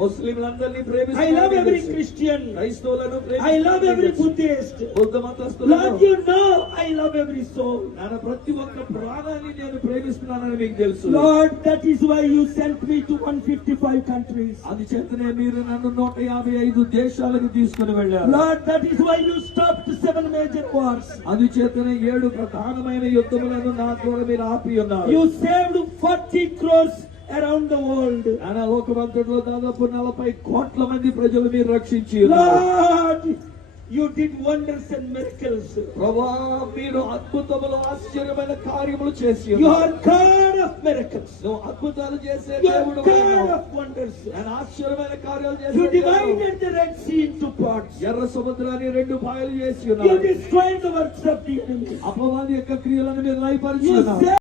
ముస్లింలందరినీ I ప్రేమిస్తున్నాను. love every Christian. క్రైస్తవులను I love every Buddhist. బౌద్ధ మతస్థులను Lord, you know I love every soul. నా ప్రతి ఒక్క ప్రాణాన్ని నేను ప్రేమిస్తున్నానని మీకు తెలుసు. Lord, that is why you sent me to 155 countries. అందుచేతనే మీరు నన్ను 155 దేశాలకు తీసుకుని వెళ్ళారు. Lord, that is why you stopped 7 major wars. అందుచేతనే 7 ప్రధానమైన యుద్ధములను నా ద్వారా మీరు ఆపి ఉన్నారు. You saved 40 crores around the world. నా లోకమంతటిలో దాదాపు 40 కోట్ల మంది ప్రజలు మీరు రక్షించి Lord, you did wonders and miracles. ప్రభువా మీరు అద్భుతములు ఆశ్చర్యమైన కార్యములు చేసి You are God of miracles. నువ్వు అద్భుతాలు చేసే You are దేవుడు. God of wonders. నేను ఆశ్చర్యమైన కార్యాలు You చేసి divided the Red Sea into parts. ఎర్ర సముద్రాన్ని 2 పాయలు చేసి You ఉన్నారు. destroyed the works of the enemy. అపవాది యొక్క క్రియలను మీరు లయపరిచి You ఉన్నారు.